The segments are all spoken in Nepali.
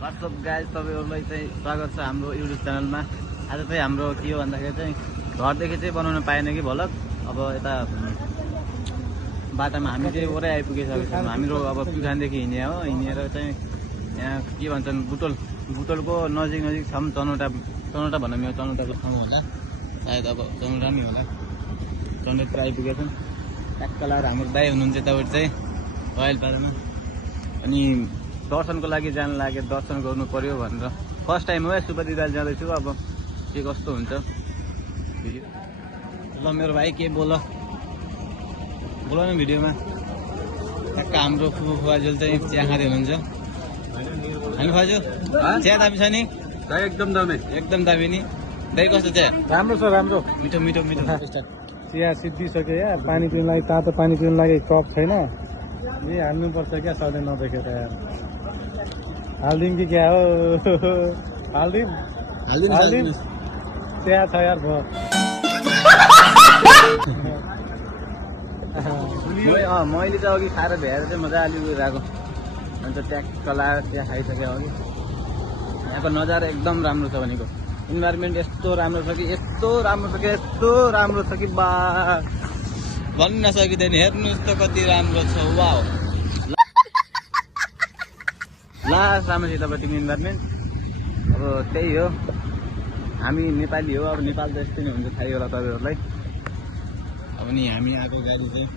व्हाट्सअप गाइज तपाईहरुलाई चाहिँ स्वागत छ हाम्रो युट्युब च्यानलमा। आज चाहिँ हाम्रो के हो भन्दाखेरि चाहिँ घरदेखि चाहिँ बनाउन पाएन कि भलक। अब यता बाटामा हामी चाहिँ वरै आइपुगिसकेको छौँ। हाम्रो अब प्युठानदेखि हिँडे हो, हिँडेर चाहिँ यहाँ के भन्छन् बुटोलको नजिक छौँ। चनौटा भन्नु मेरो चनौटाको ठाउँ होला सायद, अब चनौटा नै होला। चनौटातिर आइपुगेको छौँ। ट्याक्क लाएर हाम्रो दाइ हुनुहुन्छ यताबाट चाहिँ रयलपाडामा। अनि दर्शनको लागि जानु लाग्यो, दर्शन गर्नु पर्यो भनेर फर्स्ट टाइम हो सुब्बा दिदाले जाँदैछु। अब के कस्तो हुन्छ भिडियो। ल मेरो भाइ के बोल न भिडियोमा। ट्याक्क हाम्रो फुवाजुल चाहिँ चिया खाँदै हुनुहुन्छ। हामी फाजु चिया दामी छ नि? एकदम दामी, एकदम दामी नि। दाइ कस्तो चिया? राम्रो छ, राम्रो मिठो मिठो मिठो। चिया सिद्धिसक्यो या पानी पिउनु लागि, तातो पानी पिउनु लागि कप छैन। यही हाल्नुपर्छ क्या, सधैँ नदेखेर यार। हालिदिउँ कि क्या हो? हालिदिउँ चिया छ यार भयो। मैले चाहिँ अघि खाएर भ्याएर चाहिँ मजाले गइरहेको। अन्त ट्याक्क लाएर चिया खाइसक्यो अघि। यहाँको नजारा एकदम राम्रो छ भनेको। इन्भाइरोमेन्ट यस्तो राम्रो छ कि बा भन्न नसकिँदैन। हेर्नुहोस् त कति राम्रो छ। वाउ लास्ट राम्रो छ तपाईँको इन्भाइरोमेन्ट। अब त्यही हो, हामी नेपाली हो। अब नेपाल त यस्तै नै हुन्छ, थाहै होला तपाईँहरूलाई। अब नि हामी आएको गाडी चाहिँ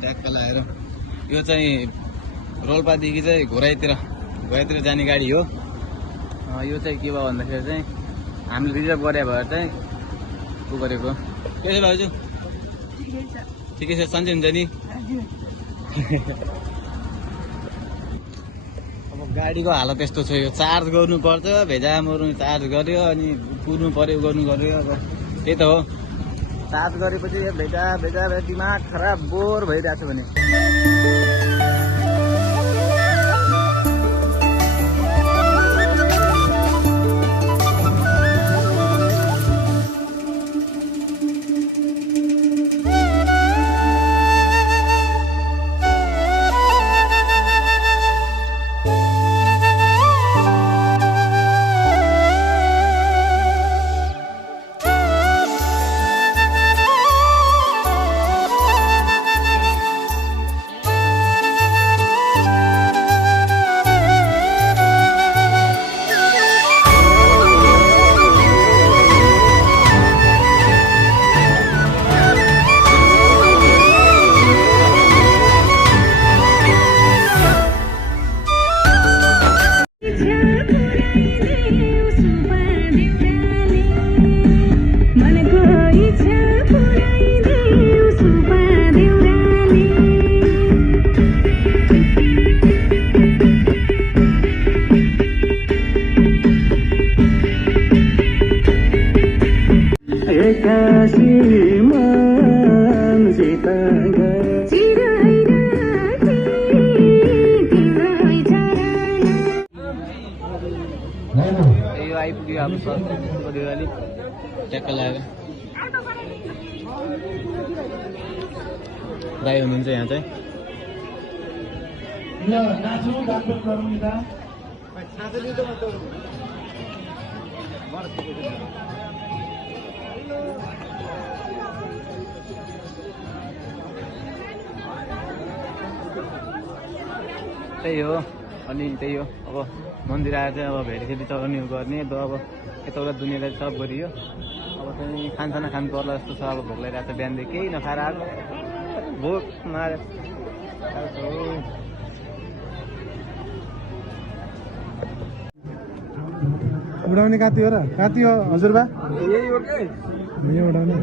ट्याक्क लाएर, यो चाहिँ रोल्पादेखि चाहिँ घोराइतिर जाने गाडी हो। यो चाहिँ के भयो भन्दाखेरि चाहिँ हामीले रिजर्भ गरे भएर चाहिँ उ गरेको। के छ भाउजू? ठिकै छ, सन्चै हुन्छ नि? अब गाडीको हालत यस्तो छ, यो चार्ज गर्नु पर्छ, भेजा मर्नु चार्ज गर्यो, अनि कुद्नु पर्यो गर्नु गर्यो। अब त्यही त हो, चार्ज गरेपछि भेजा दिमाग खराब बोर भइरहेको छ भने। यो आइपुग्यो अब दिवाली ट्याक्क लगाएर। दाइ हुनुहुन्छ यहाँ चाहिँ। त्यही हो, अनि त्यही हो। अब मन्दिर आएर चाहिँ अब भेटखेटी चलाउने गर्ने। अब यताउता दुनियाँलाई सब गरियो। अब चाहिँ खानसाना खानु पर्ला जस्तो छ। अब भोक लागिरहेको छ, बिहानदेखि केही नखाएर आएको, भोक मारे उडाउने काती हो र? काती हो हजुरबा? यही हो के यो उडाउने।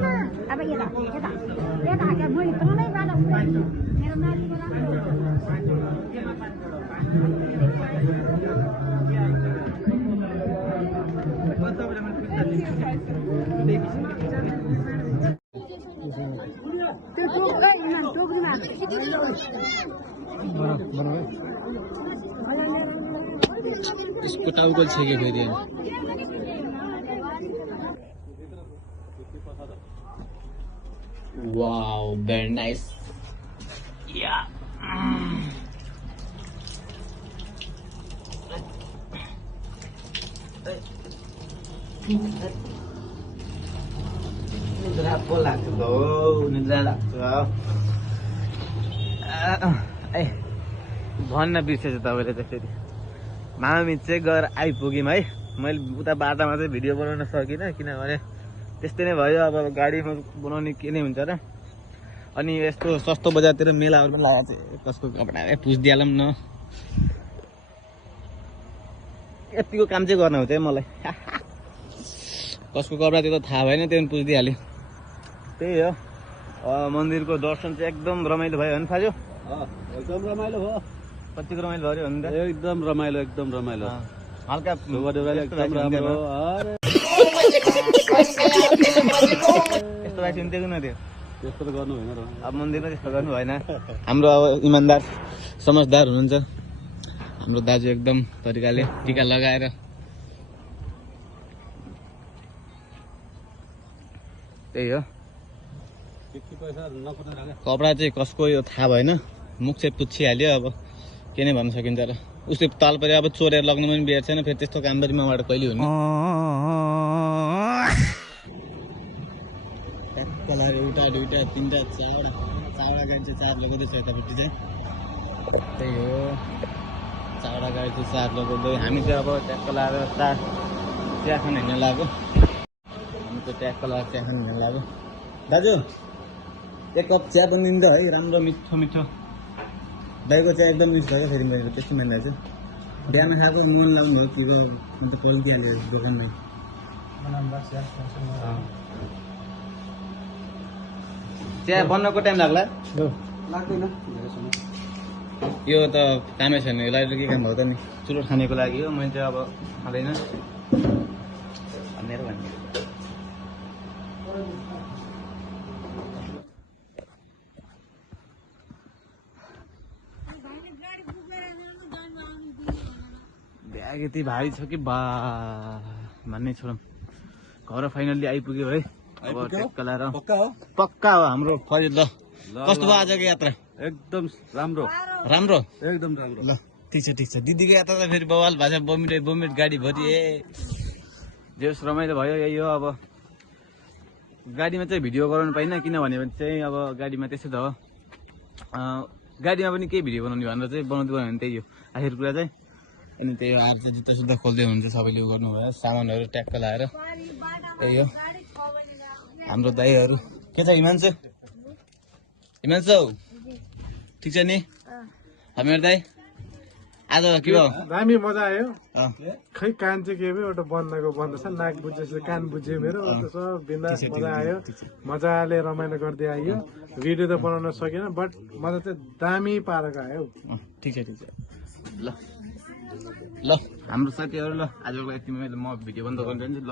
इसको टाउको छेके फेरि। वाओ भेरी नाइस या। निद्रा पो लाग्छ हौ निद्रा लाग्छ ए भन्न बिर्सेछु तपाईँले चाहिँ फेरि मामी चाहिँ गएर आइपुग्यौँ है मैले उता बाटामा चाहिँ भिडियो बनाउन सकिनँ किनभने त्यस्तै नै भयो अब गाडीमा बनाउने के नै हुन्छ र अनि यस्तो सस्तो बजारतिर मेलाहरू पनि लागेको चाहिँ कसको कपडा पुछिदिहालौँ न यतिको काम चाहिँ गर्न हुन्छ है मलाई कसको कपडा त्यो त थाहा भएन त्यो पनि पुछिदिइहाल्यो त्यही हो मन्दिरको दर्शन चाहिँ एकदम रमाइलो भयो भने फाल्यो एकदम रमाइलो भयो कतिको रमाइलो भयो भने एकदम रमाइलो हल्का एकदम राम्रो यस्तो बाइक हुन्थ्यो न त्यो त्यस्तो त गर्नु भएन र अब मन्दिरमा त्यस्तो गर्नु भएन हाम्रो अब इमान्दार समझदार हुनुहुन्छ हाम्रो दाजु एकदम तरिकाले टिका लगाएर त्यही हो कपडा चाहिँ कसको यो थाहा भएन मुख चाहिँ पुछिहाल्यो अब के नै भन्न सकिन्छ र उसले तालपरि अब चोरेर लग्नु पनि बिहेर छैन फेरि त्यस्तो काम पनि मबाट कहिले हुने कलर एउटा दुईटा तिनवटा चारवटा गाडी चाहिँ 4 लगाउँदै छ यतापट्टि चाहिँ त्यही हो 4वटा गाडी चाहिँ 4 लगाउँदै हामी चाहिँ अब ट्याक्क लगाएर चिया खान हिँड्न लाग्यो हामी त ट्याक्क लगाएर चिया खान हिँड्न लाग्यो दाजु 1 कप चिया पनि दिन्छ है राम्रो मिठो मिठो दाइको चिया एकदम मिठो छ फेरि मैले त्यस्तो मान्दैछ बिहामा खाएको नुन लाउनु भयो कुरो अन्त पल्किहाल्यो दोकानमै चिया बन्नको टाइम लाग्ला लाग्दैन यो त कामै छैन यसलाई के काम भयो त नि चुरोट खानेको लागि हो मैले चाहिँ अब खाँदैन भनेर भन्ने ब्याग यति भारी छ कि बा भन्नै छोडौँ घर फाइनल्ली आइपुग्यो है अब ट्याक्क लाएर पक्का हो हाम्रो फरिद ल कस्तो भयो आजको यात्रा एकदम राम्रो राम्रो एकदम राम्रो ल ठिक छ दिदीको यात्रा त फेरि बवाल भाषा बोमिट गाडी भरि ए जेस रमाइलो भयो यही हो अब गाडीमा चाहिँ भिडियो गराउनु पाइनँ किनभने चाहिँ अब गाडीमा त्यस्तै त हो गाडीमा पनि केही भिडियो बनाउने भनेर चाहिँ बनाउँदै भयो भने त्यही हो आखिर कुरा चाहिँ अनि त्यही हो आज जुत्ता सुत्ता खोल्दै हुनुहुन्छ सबैले गर्नुभयो सामानहरू ट्याक्क लाएर त्यही हो हाम्रो दाइहरू के छ हिमांशु ठिक छ नि हामीहरू दाइ आज के भयो दामी मजा आयो खै कान चाहिँ के भयो एउटा बन्दको बन्द छ नाक बुझेपछि कान बुझ्यो मेरो सब बिन्दास मजा आयो मजाले रमाइलो गर्दै आइयो भिडियो त बनाउन सकेन बट मजा चाहिँ दामी पारेको आयो ठिक छ ल हाम्रो साथीहरू ल आजको यतिमा म भिडियो बन्द गर्नु जान्छु ल